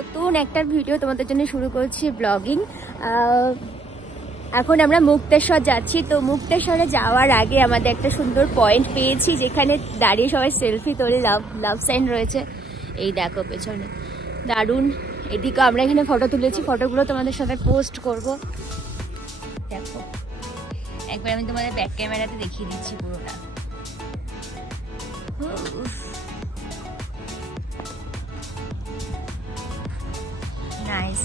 নতুন একটা ভিডিও তোমাদের জন্য শুরু করছি, ব্লগিং। এখন আমরা মুক্তেশ্বর যাচ্ছি। তো মুক্তেশ্বরে যাওয়ার আগে আমাদের একটা সুন্দর পয়েন্ট পেয়েছি, যেখানে দাঁড়িয়ে সবাই সেলফি তোলে, লাভ সাইন রয়েছে। এই দেখো পেছনে, দারুণ। এদিকে আমরা এখানে ফটো তুলেছি, ফটোগুলো তোমাদের সাথে পোস্ট করব। দেখো একবার আমি তোমাদের ব্যাক ক্যামেরাতে দেখিয়ে দিচ্ছি পুরোটা। নাইস।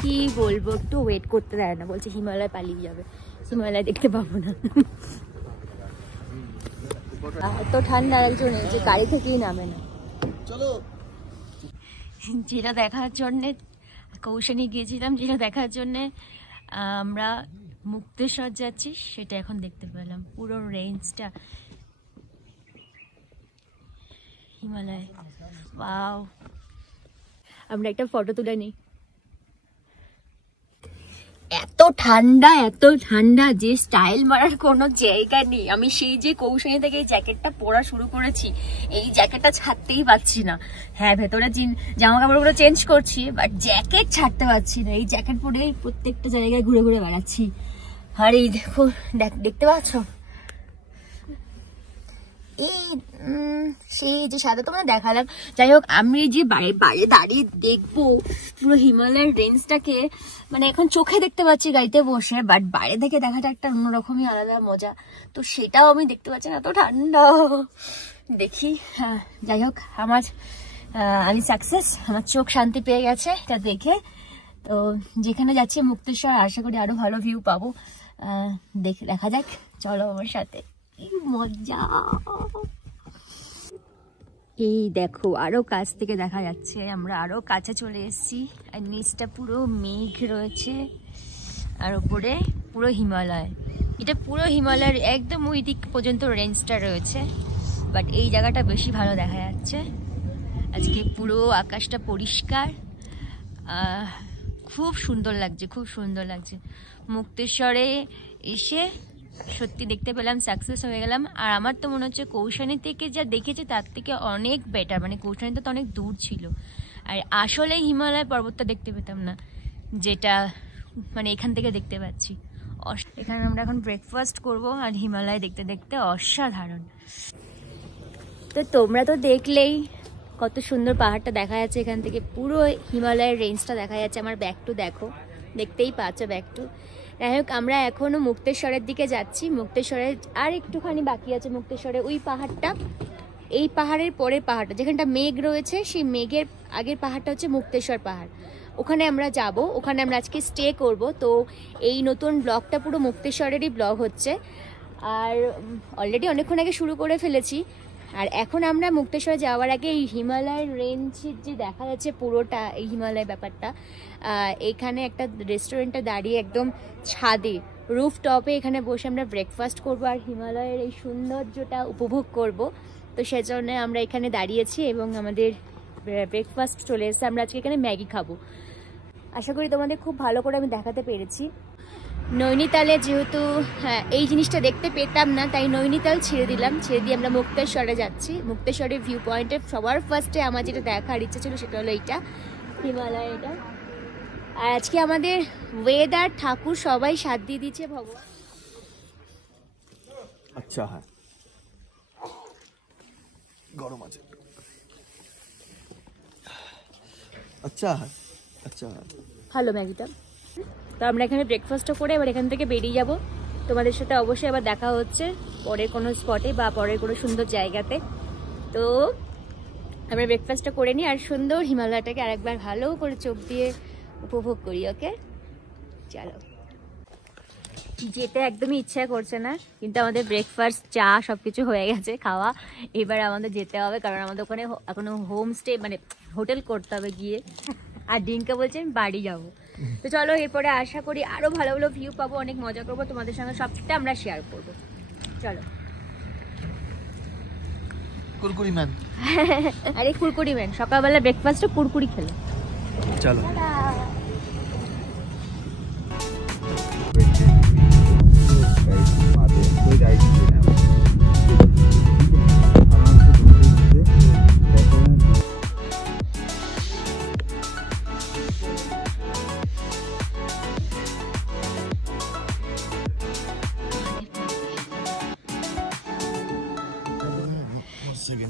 কি বলবো, একটু ওয়েট করতে দেয় না, বলছে হিমালয় পালিয়ে যাবে, হিমালয় দেখতে পাবো না। এত ঠান্ডা লাগছে যে গাড়ি থেকেই নামে না। চলো, যেটা দেখার জন্যে কৌশানি গিয়েছিলাম, যেটা দেখার জন্যে আমরা মুক্তেশ্বর যাচ্ছি, সেটা এখন দেখতে পেলাম। পুরো রেঞ্জটা হিমালয়। ওয়াও, আমরা একটা ফটো তুলে নিই। এত ঠান্ডা যে স্টাইল মারার কোনো জায়গা নেই। আমি সেই যে কৌশানি থেকে এই জ্যাকেটটা পরা শুরু করেছি, এই জ্যাকেটটা ছাড়তেই পারছি না। হ্যাঁ, ভেতরে জামা কাপড়গুলো চেঞ্জ করছি, বাট জ্যাকেট ছাড়তে পারছি না। এই জ্যাকেট পরেই প্রত্যেকটা জায়গায় ঘুরে ঘুরে বেড়াচ্ছি। আর এই দেখো, দেখতে পাচ্ছ এই সেই যে সাদা তোমাদের দেখালাম। যাই হোক, আমি যে বাইরে দাঁড়িয়ে দেখবো পুরো হিমালয়ের রেঞ্জটাকে, মানে এখন চোখে দেখতে পাচ্ছি গাড়িতে বসে, বাট বাইরে থেকে দেখাটা একটা অন্যরকমই আলাদা মজা। তো সেটাও আমি দেখতে পাচ্ছি না, এত ঠান্ডা। দেখি, হ্যাঁ যাই হোক, আমি সাকসেস, আমার চোখ শান্তি পেয়ে গেছে এটা দেখে। তো যেখানে যাচ্ছি মুক্তেশ্বর, আশা করি আরো ভালো ভিউ পাবো। দেখা যাক, চলো আমার সাথে। মজা। এই দেখো, আরো কাছ থেকে দেখা যাচ্ছে, আমরা আরো কাছে চলে এসেছি। আর নিচটা পুরো মেঘ রয়েছে, আর উপরে পুরো হিমালয়। এটা পুরো হিমালয়ের একদম ওই দিক পর্যন্ত রেঞ্জটা রয়েছে, বাট এই জায়গাটা বেশি ভালো দেখা যাচ্ছে। আজকে পুরো আকাশটা পরিষ্কার, খুব সুন্দর লাগছে। মুক্তেশ্বরে এসে সত্যি দেখতে পেলাম, সাকসেস হয়ে গেলাম। আর আমার তো মনে হচ্ছে কৌশানি থেকে যা দেখেছে তার থেকে অনেক বেটার। মানে কৌশানিতে তো অনেক দূর ছিল, আর আসলে হিমালয় পর্বতটা দেখতে পেতাম না, যেটা মানে এখান থেকে দেখতে পাচ্ছি। এখানে আমরা এখন ব্রেকফাস্ট করব, আর হিমালয় দেখতে দেখতে অসাধারণ। তো তোমরা তো দেখলেই কত সুন্দর পাহাড়টা দেখা যাচ্ছে এখান থেকে, পুরো হিমালয়ের রেঞ্জটা দেখা যাচ্ছে। আমার ব্যাগটু দেখো, দেখতেই পাচ্ছ ব্যাগটু। যাই হোক, আমরা এখনো মুক্তেশ্বরের দিকে যাচ্ছি। মুক্তেশ্বরের আর একটুখানি বাকি আছে। মুক্তেশ্বরে ওই পাহাড়টা, এই পাহাড়ের পরের পাহাড়টা, যেখানটা মেঘ রয়েছে, সেই মেঘের আগের পাহাড়টা হচ্ছে মুক্তেশ্বর পাহাড়। ওখানে আমরা যাব, ওখানে আমরা আজকে স্টে করব। তো এই নতুন ব্লগটা পুরো মুক্তেশ্বরেরই ব্লগ হচ্ছে, আর অলরেডি অনেকক্ষণ আগে শুরু করে ফেলেছি। আর এখন আমরা মুক্তেশ্বরে যাওয়ার আগে এই হিমালয়ের রেঞ্জ যে দেখা যাচ্ছে পুরোটা, এই হিমালয় ব্যাপারটা, এখানে একটা রেস্টুরেন্টে দাঁড়িয়ে একদম ছাদে, রুফ টপে, এখানে বসে আমরা ব্রেকফাস্ট করব আর হিমালয়ের এই সৌন্দর্যটা উপভোগ করব। তো সেজন্য আমরা এখানে দাঁড়িয়েছি এবং আমাদের ব্রেকফাস্ট চলে এসেছে। আমরা আজকে এখানে ম্যাগি খাবো। আশা করি তোমাদের খুব ভালো করে আমি দেখাতে পেরেছি। নৈনিতালে যেহেতু এই জিনিসটা দেখতে পেতাম না, তাই নৈনিতাল ছেড়ে দিয়ে আমরা মুক্তেশ্বরে যাচ্ছি। মুক্তেশ্বরের ভিউ পয়েন্টে সবার ফার্স্টে আমার যেটা দেখার ইচ্ছা ছিল সেটা হলো এইটা, হিমালয় এটা। আর আজকে আমাদের ওয়েদার, ঠাকুর সবাই সাথ দিয়ে দিচ্ছে, ভগবান। আচ্ছা, হ্যাঁ গরম আছে। আচ্ছা ভালো ম্যাগিটা। তো আমরা এখানে ব্রেকফাস্টও করে এবার এখান থেকে বেরিয়ে যাব। তোমাদের সাথে অবশ্যই আবার দেখা হচ্ছে পরে কোনো স্পটে বা পরে কোনো সুন্দর জায়গাতে। তো আমরা ব্রেকফাস্টটা করে নিই আর সুন্দর হিমালয়টাকে আরেকবার ভালো করে চোখ দিয়ে উপভোগ করি। ওকে, চলো। যেতে একদমই ইচ্ছা করছে না, কিন্তু আমাদের ব্রেকফাস্ট, চা সবকিছু হয়ে গেছে খাওয়া। এবার আমাদের যেতে হবে, কারণ আমাদের ওখানে এখনো হোমস্টে মানে হোটেল করতে হবে গিয়ে। আর ডিঙ্কা বলছে আমি বাড়ি যাবো। তো চলো, এরপরে আশা করি আরো ভালো ভালো ভিউ পাবো, অনেক মজা করবো, তোমাদের সঙ্গে সবটা আমরা শেয়ার করবো। চলো। কুরকুরি ম্যান। আরে কুরকুরি ম্যান সকালবেলা ব্রেকফাস্টে কুরকুরি খেলো। চলো।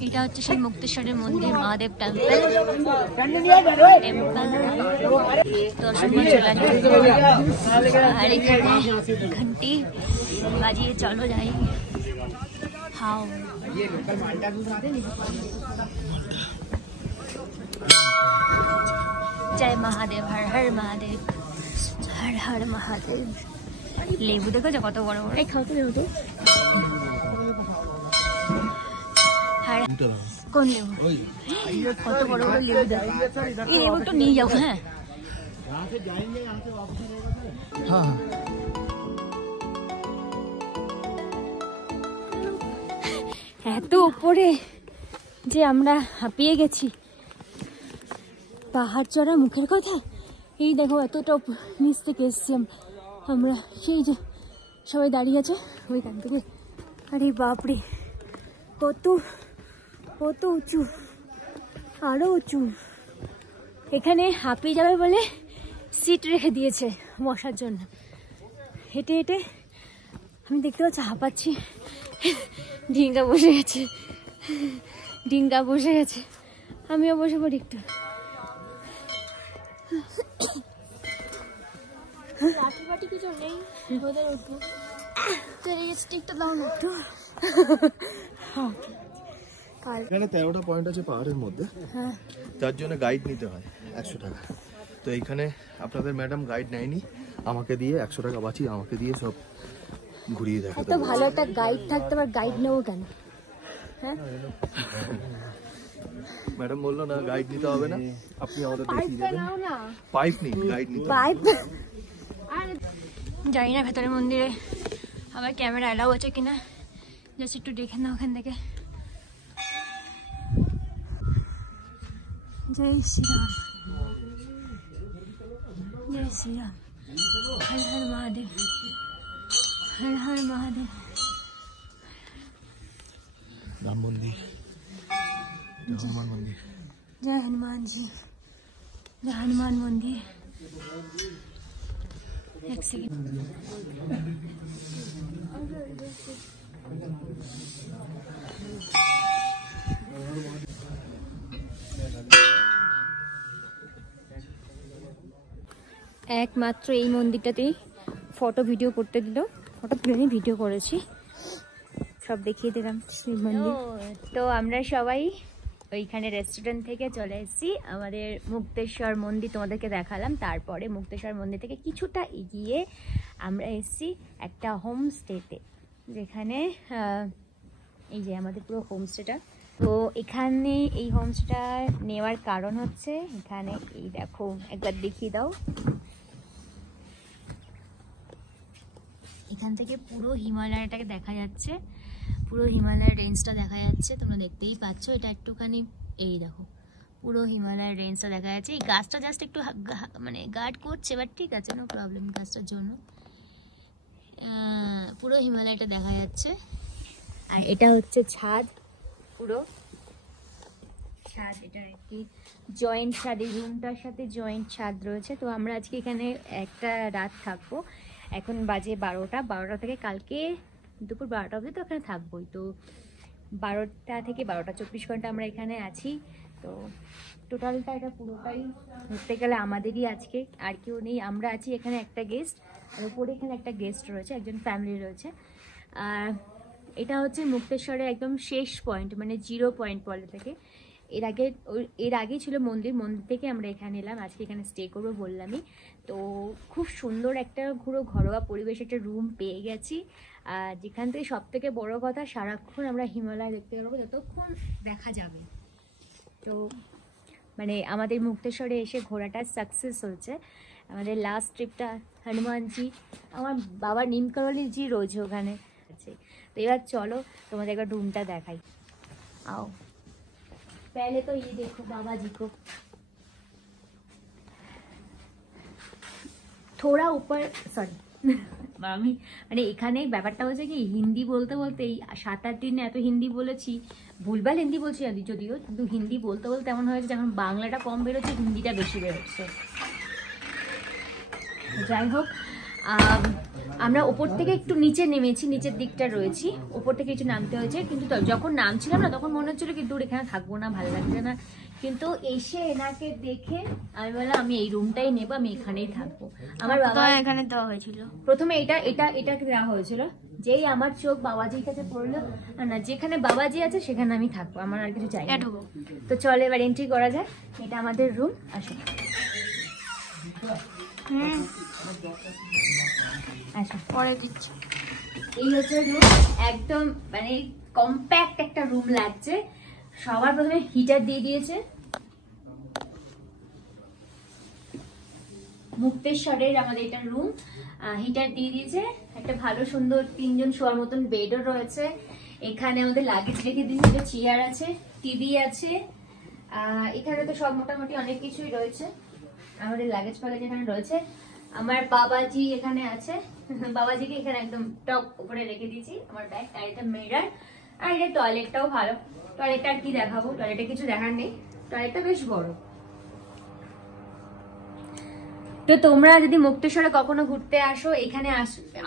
এটা হচ্ছে সেই মুক্তেশ্বরের মন্দির, মহাদেব টেম্পল। দর্শন করে চলে আসবে। আর এখানে ঘন্টি বাজিয়ে চলো যাই। হাও জয় মহাদেব, হর হর মহাদেব, হর হর মহাদেব। লেবু দেখো যে কত বড় বড়। খাও তো লেবু তো। কোন লেবু? কত বড় বড় লেবু দেয়। এই লেবু একটু নিয়ে যাও। হ্যাঁ এত উপরে যে আমরা হাঁপিয়ে গেছি। পাহাড় চড়া মুখের কথা। এই দেখো এতটা নিচ থেকে এসছি আমরা। সেই যে সবাই দাঁড়িয়ে আছে ওইখান থেকে। আরে বাপরে কত কত উঁচু, আরো উঁচু। এখানে হাঁপিয়ে যাবে বলে সিট রেখে দিয়েছে বসার জন্য। হেঁটে হেঁটে আমি দেখতে পাচ্ছি হাঁপাচ্ছি। ডিঙ্গা বসে গেছে, ডিঙ্গা বসে গেছে। আমিও বসে পড়ি একটু। কিছু নেই ওদের উঠবো। স্টিকটা দাও না একটু। এখানে 13টা পয়েন্ট আছে পাহাড়ের মধ্যে, যার জন্য গাইড নিতে হয় 100 টাকা। তো এইখানে আপনাদের ম্যাডাম গাইড নেয়নি, আমাকে দিয়ে 100 টাকা বাঁচিয়ে আমাকে দিয়ে সব ঘুরিয়ে দেখাতে। এত ভালো একটা গাইড থাকতে আবার গাইড নেবো কেন? হ্যাঁ ম্যাডাম বললো না গাইড নিতে হবে না, আপনি আমাদের দেখিয়ে দেবেন। পাইপ নিন, গাইড নিতে পাইপ। জানি না ভেতরের মন্দিরে আবার ক্যামেরা অ্যালাউ আছে কিনা, জাস্ট একটু দেখে না ওখান থেকে। জয় শ্রীরাম, জয় শ্রীরাম, হর হর মহাদেব, হর হর মহাদেব। রাম মন্দির, হনুমান মন্দির, জয় হনুমান জি, জয় হনুমান মন্দির। এক সেকেন্ড। একমাত্র এই মন্দিরটাতেই ফটো ভিডিও করতে দিল। ফটো তুলে নিয়ে ভিডিও করেছি, সব দেখিয়ে দিলাম শিব মন্দির। তো আমরা সবাই ওইখানে রেস্টুরেন্ট থেকে চলে এসেছি। আমাদের মুক্তেশ্বর মন্দির তোমাদেরকে দেখালাম। তারপরে মুক্তেশ্বর মন্দির থেকে কিছুটা এগিয়ে আমরা এসেছি একটা হোমস্টেতে, যেখানে এই যে আমাদের পুরো হোমস্টেটা। তো এখানে এই হোমস্টেটা নেওয়ার কারণ হচ্ছে এখানে এই দেখো, একবার দেখিয়ে দাও। এখান থেকে পুরো হিমালয়টাকে দেখা যাচ্ছে, পুরো হিমালয়ের রেঞ্জটা দেখা যাচ্ছে, তোমরা দেখতেই পাচ্ছ। এটা একটুখানি এই দেখো পুরো হিমালয়ের রেঞ্জটা দেখা যাচ্ছে। এই গাছটা জাস্ট একটু মানে গার্ড করছে, বাট ঠিক আছে, নো প্রবলেম গাছটার জন্য। পুরো হিমালয়টা দেখা যাচ্ছে। আর এটা হচ্ছে ছাদ, পুরো ছাদ। এটা একটি জয়েন্ট ছাদ, এই রুমটার সাথে জয়েন্ট ছাদ রয়েছে। তো আমরা আজকে এখানে একটা রাত থাকবো। এখন বাজে 12টা থেকে কালকে দুপুর 12টা অবধি তো এখানে থাকবোই। তো 12টা থেকে 12টা 24 ঘন্টা আমরা এখানে আছি। তো টোটালটা এটা পুরোটাই ধরতে গেলে আমাদেরই আজকে, আর কেউ নেই। আমরা আছি এখানে একটা গেস্ট, আর উপরে এখানে একটা গেস্ট রয়েছে, একজন ফ্যামিলি রয়েছে। আর এটা হচ্ছে মুক্তেশ্বরের একদম শেষ পয়েন্ট, মানে 0 পয়েন্ট বলে থেকে। এর আগে ছিল মন্দির থেকে আমরা এখানে এলাম, আজকে এখানে স্টে করবো বললামই। তো খুব সুন্দর একটা ঘরোয়া পরিবেশ, একটা রুম পেয়ে গেছি। যেখান থেকে সব থেকে বড় কথা, সারাক্ষণ আমরা হিমালয় দেখতে পারবো যতক্ষণ দেখা যাবে। তো মানে আমাদের মুক্তেশ্বরে এসে ঘোরাটা সাকসেস হচ্ছে। আমাদের লাস্ট ট্রিপটা হনুমানজি, আমার বাবার নিমকরলি রয়েছে ওখানে আছে। তো এবার চলো তোমাদের একবার রুমটা দেখাই। आओ पहले तो ये देखो बाबा जी को, थोड़ा ऊपर सॉरी আমি মানে এখানে ব্যাপারটা হচ্ছে কি, হিন্দি বলতে বলতে এই 7-8 দিনে এত হিন্দি বলেছি, ভুলভাল হিন্দি বলছি যদিও, কিন্তু হিন্দি বলতে বলতে এমন হয়েছে যখন বাংলাটা কম বেরোচ্ছে হিন্দিটা বেশি বেরোচ্ছে। যাই হোক, আমরা ওপর থেকে একটু নিচে নেমেছি, নিচের দিকটা রয়েছি, ওপর থেকে একটু নামতে হয়েছে, কিন্তু যখন নামছিলাম না তখন মনে হচ্ছিল কি দূর এখানে থাকবো না, ভালো লাগছে না, কিন্তু এসে এনাকে দেখে আমি বললাম আমি এই রুমটাই নেবো, আমি এখানেই থাকবো। আমার বাবা এখানে দেওয়া হয়েছিল প্রথমে, এটাকে দেওয়া হয়েছিল, যেই আমার চোখ বাবাজির কাছে পড়লো, না যেখানে বাবাজি আছে সেখানে আমি থাকবো, আমার আর কিছু চাই না। তো চলো এবার এন্ট্রি করা যায়, এটা আমাদের রুম, আসো আচ্ছা পরে দিচ্ছি। এই হচ্ছে রুম, একদম মানে কম্প্যাক্ট একটা রুম লাগছে। সবার প্রথমে হিটার দিয়ে দিয়েছে, মুক্তেশ্বরের আমাদের এটা রুম, হিটার দিয়ে দিয়েছে, একটা ভালো সুন্দর 3 জন শোয়ার মতন বেডও রয়েছে। এখানে আমাদের লাগেজ রেখে দিয়েছে, চেয়ার আছে, টিভি আছে, এখানে তো সব মোটামুটি অনেক কিছুই রয়েছে, আমাদের লাগেজ ফাগেজ এখানে রয়েছে। আমার বাবাজি এখানে আছে, বাবাজিকে এখানে একদম টপ উপরে রেখে দিয়েছি আমার ব্যাগ, আর এটা মিরর, আর এটা টয়লেটটাও ভালো। টয়লেটটা আর কি দেখাবো, টয়লেটে কিছু দেখার নেই, টয়লেটটা বেশ বড়। তো তোমরা যদি মুক্তেশ্বরে কখনো ঘুরতে আসো এখানে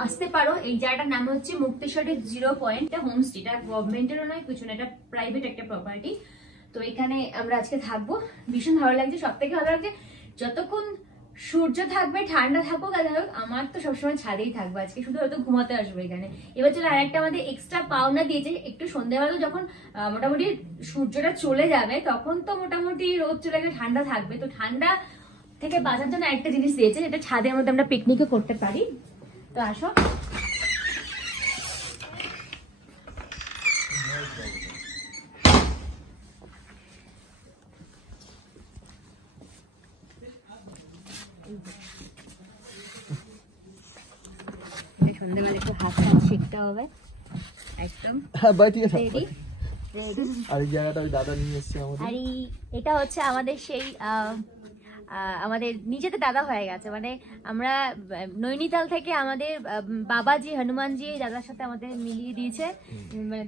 আসতে পারো। এই জায়গাটার নাম হচ্ছে মুক্তেশ্বরের 0 পয়েন্ট হোমস্টে, এটা গভর্নমেন্টেরও নয় কিছু না, এটা প্রাইভেট একটা প্রপার্টি। তো এখানে আমরা আজকে থাকবো, ভীষণ ভালো লাগছে। সব থেকে ভালো লাগছে যতক্ষণ সূর্য থাকবে, ঠান্ডা থাকুক আর থাকুক, আমার তো সবসময় ছাদেই থাকবো আজকে, শুধু হয়তো ঘুমাতে আসবো এখানে। এবার চলো আরেকটা আমাদের এক্সট্রা পাওনা দিয়েছে, একটু সন্ধ্যাবেলা যখন মোটামুটি সূর্যটা চলে যাবে তখন তো মোটামুটি রোদ চলে গেলে ঠান্ডা থাকবে, তো ঠান্ডা থেকে বাঁচার জন্য একটা জিনিস দিয়েছে, যেটা ছাদের মধ্যে আমরা পিকনিকও করতে পারি। তো আসো, সন্ধ্যাবেলা একটু হাত শিখতে হবে একদম। Ready ready. আর এই জায়গাটা ওই দাদা নিয়ে এসেছে আমাদের, আর এটা হচ্ছে আমাদের সেই আমাদের নিজেদের দাদা হয়ে গেছে, মানে আমরা নৈনিতাল থেকে আমাদের বাবাজি হনুমানজি দাদার সাথে আমাদের মিলিয়ে দিয়েছে, মানে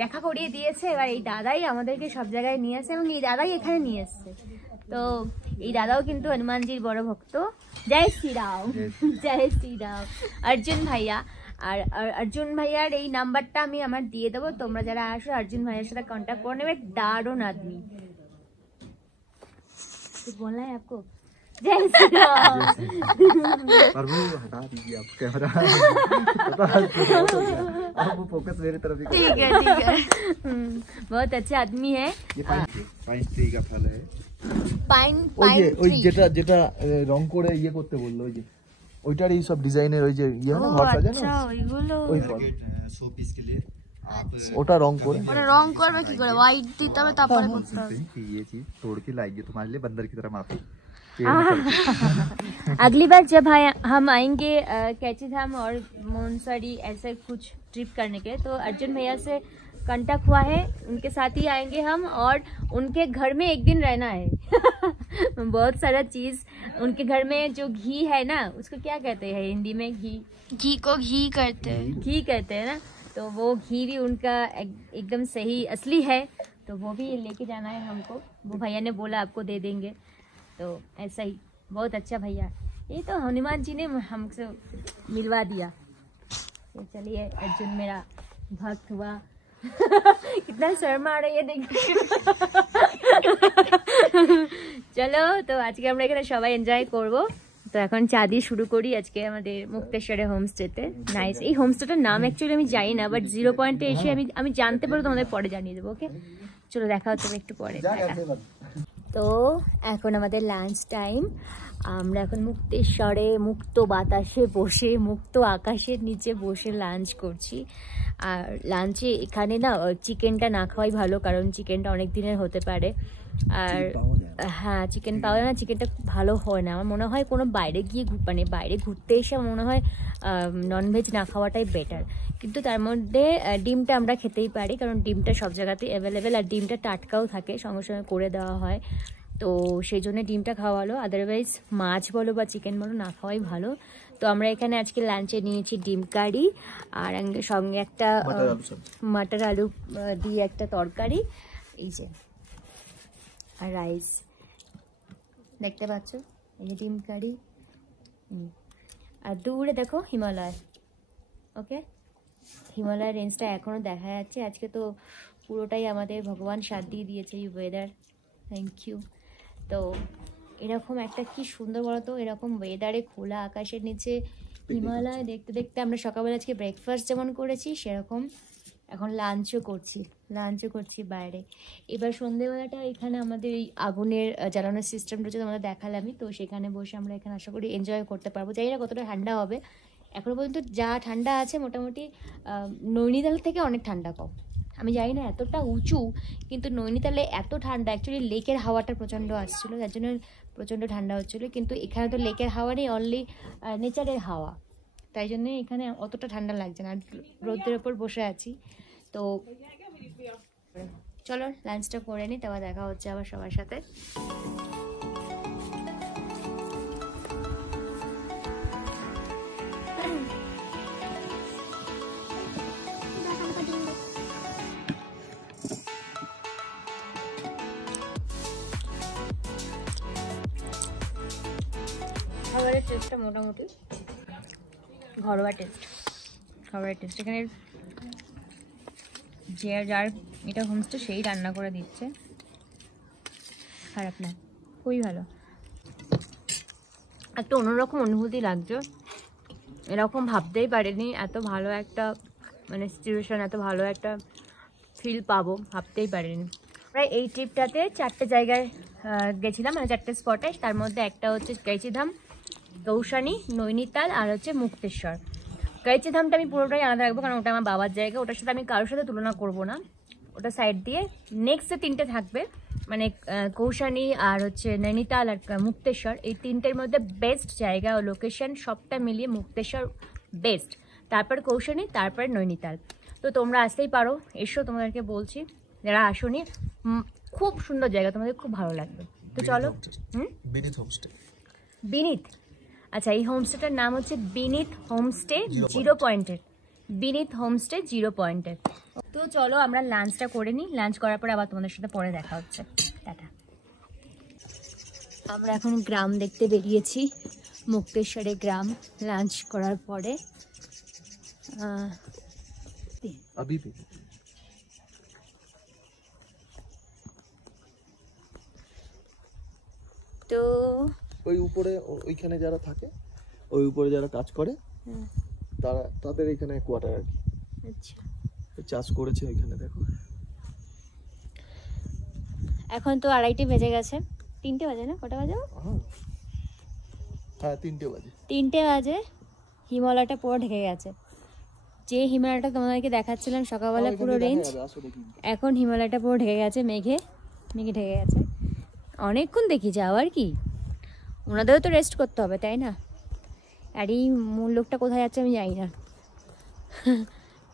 দেখা করিয়ে দিয়েছে। এবার এই দাদাই আমাদেরকে সব জায়গায় নিয়ে আসে এবং এই দাদাই এখানে নিয়ে এসছে। তো এই দাদাও কিন্তু হনুমানজির বড় ভক্ত। জয় শ্রীরাম, জয় শ্রীরাম। অর্জুন ভাইয়া, আর অর্জুন ভাইয়ার এই নাম্বারটা আমি আমার দিয়ে দেবো, তোমরা যারা আসো অর্জুন ভাইয়ার সাথে কন্ট্যাক্ট করে নেবে, দারুণ আদমি। बोलना है आपको? जय श्री राम। और वो हटा दीजिए आप कैमरा, आप वो फोकस मेरी तरफ ही। ठीक है बहुत अच्छा आदमी है। ये पाइन ट्री का फल है, পাইন ওই যেটা যেটা রং করে ইয়ে করতে বললো, ওই যে ওইটার এই সব ডিজাইনের ওই যে ইয়ে হয় না ঘর সাজানো, আচ্ছা ওইগুলো ওই ফল শো পিস के लिए ওটা রং করে, ওটা রং করবে কি করে? হোয়াইট দিতে হবে তারপরে করতে হবে। ये चीज तोड़ के लाएंगे तुम्हारे लिए बंदर की तरह माफी। अगली बार जब हम आएंगे कैची धाम और मोनसरी ऐसे कुछ ट्रिप करने के, तो अर्जुन भैया से कांटेक्ट हुआ है, उनके साथ ही आएंगे हम, और उनके घर में एक दिन रहना है। बहुत सारा चीज उनके घर में, जो घी है ना उसको क्या कहते हैं हिंदी में? घी को घी करते हैं, घी कहते हैं ना, तो वो घी भी उनका एकदम सही असली है, तो वो भी लेके जाना है हमको। वो भैया ने बोला आपको दे देंगे, तो ऐसा ही बहुत अच्छा भैया। ये तो हनुमान जी ने हमसे मिलवा दिया। तो चलिए अर्जुन मेरा भक्त हुआ। कितना शर्मा आ रही है देख। চলো, তো আজকে আমরা এখানে সবাই এনজয় করবো। তো এখন চা দিয়ে শুরু করি আজকে আমাদের মুক্তেশ্বরে হোমস্টেতে। নাইস, এই হোমস্টেটার নাম অ্যাকচুয়ালি আমি জানি না, বাট 0 পয়েন্টে এসে আমি জানতে পারবো, তোমাদের পরে জানিয়ে দেবো। ওকে চলো, দেখা হচ্ছে একটু পরে। তো এখন আমাদের লাঞ্চ টাইম, আমরা এখন মুক্তেশ্বরে মুক্ত বাতাসে বসে, মুক্ত আকাশের নিচে বসে লাঞ্চ করছি। আর লাঞ্চে এখানে না চিকেনটা না খাওয়াই ভালো, কারণ চিকেনটা অনেক দিনের হতে পারে। আর হ্যাঁ, চিকেন পাওয়া যায় না, চিকেনটা ভালো হয় না। আমার মনে হয় কোনো বাইরে গিয়ে মানে বাইরে ঘুরতে এসে আমার মনে হয় ননভেজ না খাওয়াটাই বেটার। কিন্তু তার মধ্যে ডিমটা আমরা খেতেই পারি, কারণ ডিমটা সব জায়গাতেই অ্যাভেলেবেল, আর ডিমটা টাটকাও থাকে, সঙ্গে সঙ্গে করে দেওয়া হয়। তো সেই জন্য ডিমটা খাওয়া ভালো, আদারওয়াইজ মাছ বলো বা চিকেন বলো না খাওয়াই ভালো। তো আমরা এখানে আজকে লাঞ্চে নিয়েছি ডিম কারি, আর সঙ্গে একটা মটর আলু দিয়ে একটা তরকারি, এই যে, আর রাইস দেখতে পাচ্ছ, এই যে ডিম কারি। আর দূরে দেখো হিমালয়। ওকে, হিমালয় রেঞ্জটা এখনো দেখা যাচ্ছে। আজকে তো পুরোটাই আমাদের ভগবান সাথ দিয়ে দিয়েছে এই ওয়েদার, থ্যাংক ইউ। তো এরকম একটা কি সুন্দর বলো তো, এরকম ওয়েদারে খোলা আকাশের নিচে হিমালয় দেখতে দেখতে আমরা সকালবেলা আজকে ব্রেকফাস্ট যেমন করেছি সেরকম এখন লাঞ্চও করছি বাইরে। এবার সন্ধেবেলাটা এখানে আমাদের এই আগুনের জ্বালানোর সিস্টেমটা হচ্ছে তোমাদের দেখালামই, তো সেখানে বসে আমরা এখানে আশা করি এনজয় করতে পারবো। জানি না কতটা ঠান্ডা হবে, এখনো পর্যন্ত যা ঠান্ডা আছে মোটামুটি নৈনিতাল থেকে অনেক ঠান্ডা কম। আমি জানি না এতটা উঁচু, কিন্তু নৈনিতালে এত ঠান্ডা, অ্যাকচুয়ালি লেকের হাওয়াটা প্রচণ্ড আসছিলো, যার জন্য প্রচণ্ড ঠান্ডা হচ্ছিলো। কিন্তু এখানে তো লেকের হাওয়া নেই, অনলি নেচারের হাওয়া, তাই জন্য এখানে অতটা ঠান্ডা লাগছে না। রোদের ওপর বসে আছি। তো চলো লাঞ্চটা করে নিই, তারপর দেখা হচ্ছে আবার সবার সাথে। খাবারের টেস্টটা মোটামুটি ঘরোয়া টেস্ট। এখানে যার এটা হোমস্টে সেই রান্না করে দিচ্ছে, খারাপ না, খুবই ভালো। একটা অন্যরকম অনুভূতি লাগছে, এরকম ভাবতেই পারিনি এত ভালো একটা মানে সিচুয়েশন, এত ভালো একটা ফিল পাবো ভাবতেই পারিনি। প্রায় এই ট্রিপটাতে 4টে জায়গায় গেছিলাম, মানে 4টে স্পটে। তার মধ্যে একটা হচ্ছে কৈচিধাম, কৌশানী, নৈনিতাল আর হচ্ছে মুক্তেশ্বর। কৈচিধামটা আমি পুরোটাই আলাদা রাখবো, কারণ ওটা আমার বাবার জায়গা, ওটার সাথে আমি কারোর সাথে তুলনা করবো না, ওটা সাইড দিয়ে। নেক্সট যে 3টে থাকবে মানে কৌশানী আর হচ্ছে নৈনিতাল আর মুক্তেশ্বর, এই 3টের মধ্যে বেস্ট জায়গা ও লোকেশন সবটা মিলিয়ে মুক্তেশ্বর বেস্ট, তারপর কৌশানী, তারপর নৈনিতাল। তো তোমরা আসতেই পারো, এসো, তোমাদেরকে বলছি যারা আসোনি, খুব সুন্দর জায়গা, তোমাদের খুব ভালো লাগবে। তো চলো। বিনীত হোমস্টে। বিনীত, আচ্ছা এই হোমস্টেটার নাম হচ্ছে বিনীত হোমস্টে 0 পয়েন্টের, বিনীত হোমস্টে 0 পয়েন্টের। তো চলো আমরা লাঞ্চটা করে নিই, লাঞ্চ করার পরে আবার তোমাদের সাথে পরে দেখা হচ্ছে, টাটা। আমরা এখন গ্রাম দেখতে বেরিয়েছি, মুক্তেশ্বরের গ্রাম, লাঞ্চ করার পরে। তো ওই উপরে ওইখানে যারা থাকে, ওই উপরে যারা কাজ করে তাদের এখানে কোয়ার্টার আর কি। আচ্ছা, চাষ করেছে ওইখানে, দেখো। এখন তো 2:30 বেজে গেছে, 3টে বাজে না, কটা বাজে? হ্যাঁ 3টে বাজে। 3টে বাজে, হিমালয়টা পুরো ঢেকে গেছে। যে হিমালয়টা তোমাদেরকে দেখাচ্ছিলাম সকালবেলা পুরো রেঞ্জ, এখন হিমালয়টা পুরো ঢেকে গেছে, মেঘে ঢেকে গেছে। অনেকক্ষণ দেখি যাওয়ার কি, ওনাদেরও তো রেস্ট করতে হবে তাই না? আর এই মূল লোকটা কোথায় যাচ্ছে আমি জানি না,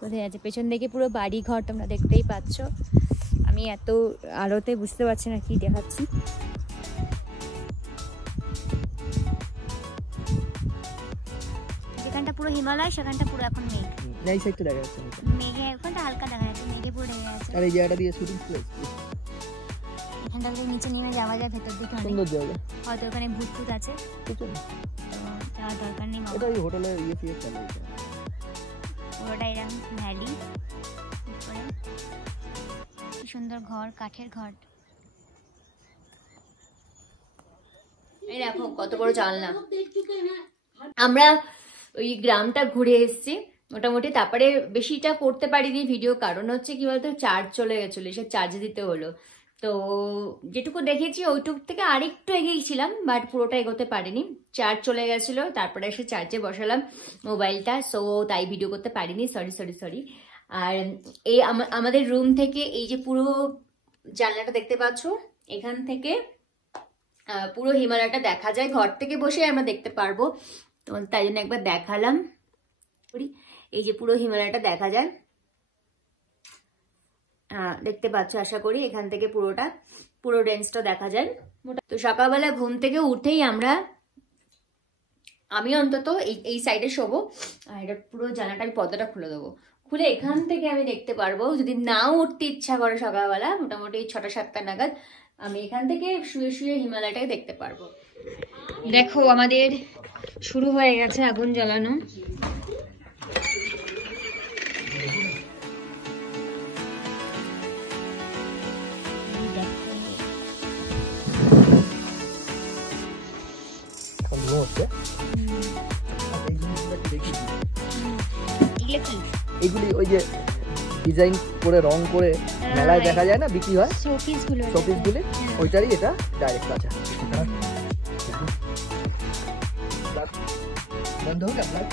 কোথায় যাচ্ছে। পেছন দিকে পুরো বাড়ি ঘর তোমরা দেখতেই পাচ্ছ, আমি এত আলোতে বুঝতে পারছি না কি দেখাচ্ছি। যেখানটা পুরো হিমালয় সেখানটা পুরো এখন মেঘ, এই সাইডটা দেখা যাচ্ছে, মেঘে এখনটা হালকা দেখা যাচ্ছে, মেঘে পুরো ঢেকে গেছে। আর এই জায়গাটা দিয়ে শুটিং প্লেস, এখানটা থেকে নিচে নেমে যাওয়া যায় ভেতর দিকে, সুন্দর জায়গা। হয়তো ওখানে ভূত টুত আছে, তো যাওয়ার দরকার নেই। এটা ওই হোটেলের ফিয়ে চলে পুরোটা এরকম ভ্যালি, কি সুন্দর ঘর, কাঠের ঘর। এই দেখো কত বড় জানলা। আমরা ওই গ্রামটা ঘুরে এসেছি মোটামুটি, তারপরে বেশিটা করতে পারিনি ভিডিও, কারণ হচ্ছে কি বলতো চার্জ চলে গেছিলো, সে চার্জ দিতে হলো। তো যেটুকু দেখেছি ওইটুক থেকে আরেকটু এগিয়েছিলাম, বাট পুরোটা এগোতে পারিনি, চার্জ চলে গেছিলো। তারপরে এসে চার্জে বসালাম মোবাইলটা, সো তাই ভিডিও করতে পারিনি, সরি। আর এই আমাদের রুম থেকে এই যে পুরো জানলাটা দেখতে পাচ্ছ, এখান থেকে পুরো হিমালয়টা দেখা যায়, ঘর থেকে বসে আমরা দেখতে পারবো, তো তাই জন্য একবার দেখালাম। এই যে পুরো হিমালয়টা দেখা যায়, দেখতে পাচ্ছ আশা করি, এখান থেকে পুরো রেঞ্জটা দেখা যায়। তো সকালবেলা ঘুম থেকে উঠেই আমি অন্তত এই সাইডে শোবো, আর এটা পুরো জানাটা আমি পর্দাটা খুলে দেবো, খুলে এখান থেকে আমি দেখতে পারবো। যদি নাও উঠতে ইচ্ছা করে সকালবেলা মোটামুটি 6টা-7টা নাগাদ, আমি এখান থেকে শুয়ে শুয়ে হিমালয়টাকে দেখতে পারবো। দেখো আমাদের শুরু হয়ে গেছে আগুন জ্বালানো। এগুলি ওই যে ডিজাইন করে রং করে মেলায় দেখা যায় না, বিক্রি হয় শোপিস গুলো, ওইটারই এটা ডাইরেক্ট আছে। বন্ধ হোক আপনার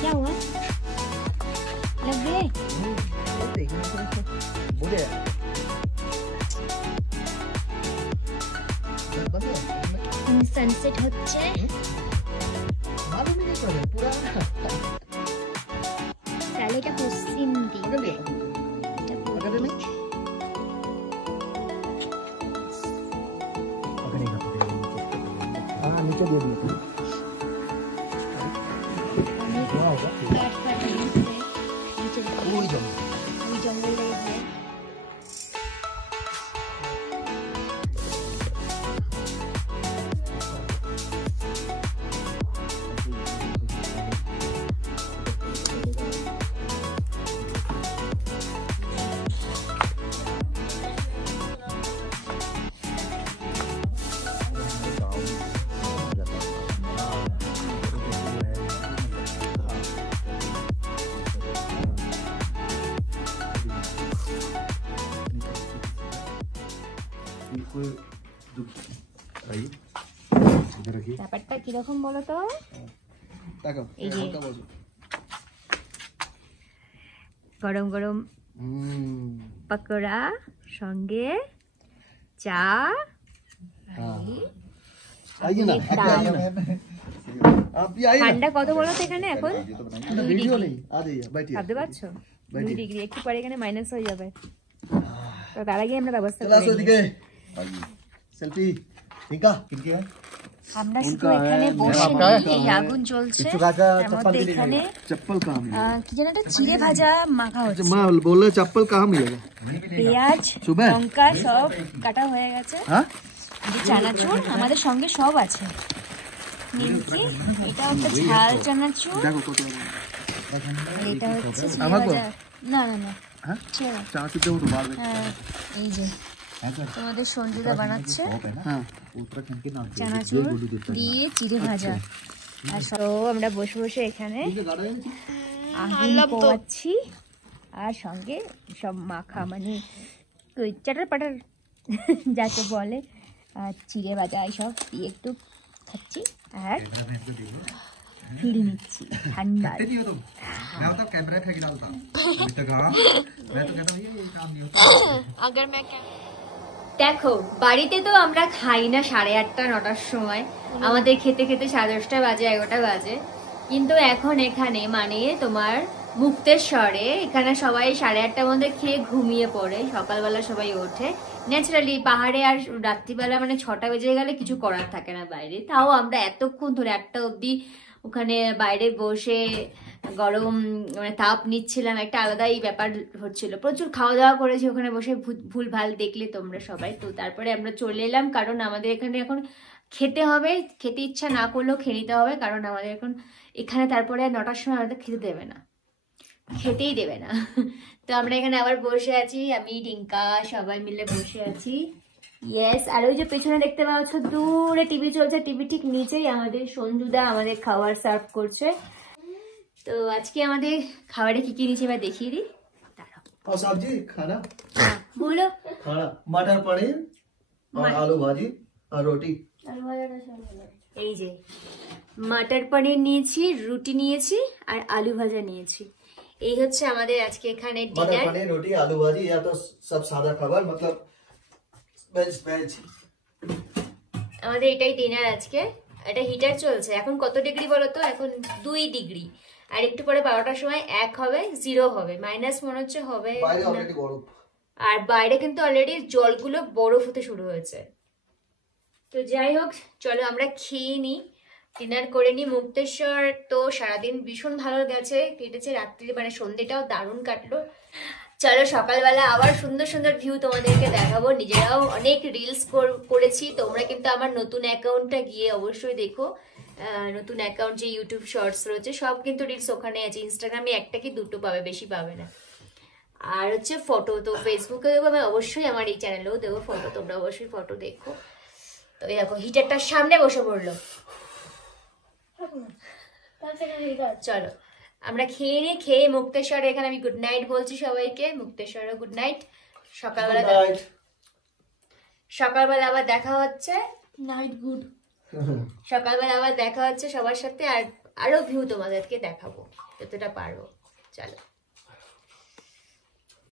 क्या हुआ लग गए বুঝে সানসেট হচ্ছে মালুমই নেই করে পুরা তাহলে এটা পশ্চিম দিক। নিচে দিয়ে দিয়েছে ওই জঙ্গল রয়েছে। ব্যাপারটা কিরকম বলো তো, এই যে গরম গরম পকোড়া সঙ্গে চা, ঠান্ডা কত বলো তো এখানে এখন? 2 ডিগ্রি। ভাবতে পারছো 2 ডিগ্রি, একটু পরে এখানে মাইনাস হয়ে যাবে। তো তার আগে আমরা ব্যবস্থা করি। আমরা শুধু এখানে বসে নেই, এই আগুন জ্বলছে তার মধ্যে এখানে কি যেন একটা চিড়ে ভাজা মাখা হচ্ছে। বললে চপ্পল কাহা মিলেগা? পেঁয়াজ লঙ্কা সব কাটা হয়ে গেছে, চানাচুর আমাদের সঙ্গে সব আছে, নিমকি, এটা হচ্ছে ঝাল চানাচুর, এটা হচ্ছে চিড়ে ভাজা। না না না এই যে তোমাদের সঞ্জুদা বানাচ্ছে চানাচুর দিয়ে চিড়ে ভাজা। আর সব আমরা বসে বসে এখানে আগুন পোয়াচ্ছি আর সঙ্গে সব মাখা মানে ওই চাটার পাটার যাকে বলে, আর চিড়ে ভাজা এইসব দিয়ে একটু খাচ্ছি আর ফিরে নিচ্ছি ঠান্ডা। দেখো বাড়িতে তো আমরা খাই না 8:30 9টার সময়, আমাদের খেতে খেতে 10:30 বাজে 11টা বাজে, কিন্তু এখন এখানে মানে তোমার মুক্তেশ্বরে এখানে সবাই 8:30টার মধ্যে খেয়ে ঘুমিয়ে পড়ে, সকালবেলা সবাই ওঠে ন্যাচারালি। পাহাড়ে আর রাত্রিবেলা মানে 6টা বেজে গেলে কিছু করার থাকে না বাইরে, তাও আমরা এতক্ষণ ধরে 1টা অবধি ওখানে বাইরে বসে গরম মানে তাপ নিচ্ছিলাম, একটা আলাদাই ব্যাপার হচ্ছিল। প্রচুর খাওয়া দাওয়া করেছি ওখানে বসে, ভুল ভাল দেখলে তোমরা সবাই। তো তারপরে আমরা চলে এলাম, কারণ আমাদের এখানে এখন খেতে হবে, খেতে ইচ্ছা না করলেও খেয়ে নিতে হবে, কারণ আমাদের এখন এখানে তারপরে 9টার সময় আমাদের খেতে দেবে না, খেতেই দেবে না। তো আমরা এখানে আবার বসে আছি, আমি টিঙ্কা সবাই মিলে বসে আছি। ইয়েস, আর ওই যে পেছনে দেখতে পাচ্ছ দূরে টিভি চলছে, টিভি ঠিক নিচেই আমাদের সঞ্জুদা আমাদের খাবার সার্ভ করছে। তো আজকে আমাদের খাবারে কি কি নিয়েছে এবার দেখিয়ে দিই। और सब्जी खाना बोलो। खाना मटर पनीर और आलू भाजी और रोटी। এই যে মটর পনির নিয়েছি, রুটি নিয়েছি আর আলু ভাজা নিয়েছি। এই হচ্ছে আমাদের আজকে এখানে मटर ডিনার। पनीर रोटी आलू भाजी या तो सब सादा खाबर मतलब वेज वेज। আমাদের এটাই ডিনার আজকে। এটা হিটার চলছে, এখন কত ডিগ্রি বলো তো? এখন 2 ডিগ্রি, আর একটু পরে 12টার সময় 1 হবে, 0 হবে, মাইনাস মনে হচ্ছে হবে। আর বাইরে কিন্তু অলরেডি জলগুলো বরফ হতে শুরু হয়েছে। তো যাই হোক, চলো আমরা খেয়ে নিই, ডিনার করে নিই। মুক্তেশ্বর তো সারাদিন ভীষণ ভালো গেছে, কেটেছে, রাত্রি মানে সন্ধ্যেটাও দারুণ কাটলো। চলো সকালবেলা আবার সুন্দর সুন্দর ভিউ তোমাদেরকে দেখাবো। নিজেরাও অনেক রিলস করেছি, তোমরা কিন্তু আমার নতুন অ্যাকাউন্টটা গিয়ে অবশ্যই দেখো। নতুন অ্যাকাউন্ট যে ইউটিউব শর্টস রয়েছে সব কিন্তু রিলস ওখানে আছে। ইনস্টাগ্রামে একটা কি দুটো পাবে, বেশি পাবে না। আর হচ্ছে ফটো তো ফেসবুকে দেবো, আমি অবশ্যই আমার এই চ্যানেলেও দেবো ফটো, তোমরা অবশ্যই ফটো দেখো। তো এই দেখো হিটারটার সামনে বসে পড়লো। চলো আমরা খেয়ে মুক্তেশ্বরে, এখানে আমি গুড নাইট বলছি সবাইকে। মুক্তেশ্বরে গুড নাইট। সকালবেলা আবার দেখা হচ্ছে। Night good. সকালবেলা আবার দেখা হচ্ছে সবার সাথে, আর আরো ভিউ তোমাদেরকে দেখাবো যতটা পারবো। চলো।